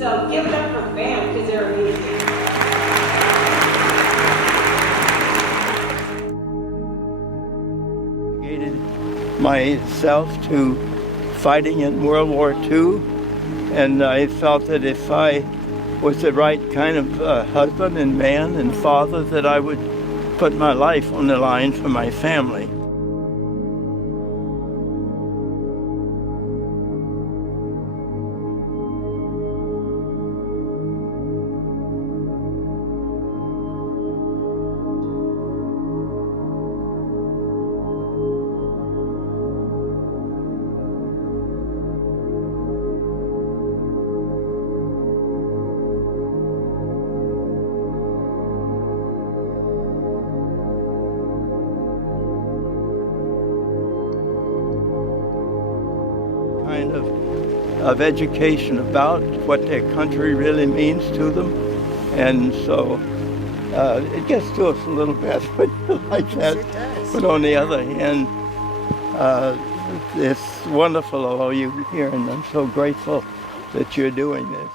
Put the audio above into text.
So give it up for BAM because they're amazing. Myself to fighting in World War II, and I felt that if I was the right kind of husband and man and father, that I would put my life on the line for my family. Kind of education about what their country really means to them, and so it gets to us a little bit like that. Yes, it does. But on the other hand, it's wonderful of all you here, and I'm so grateful that you're doing this.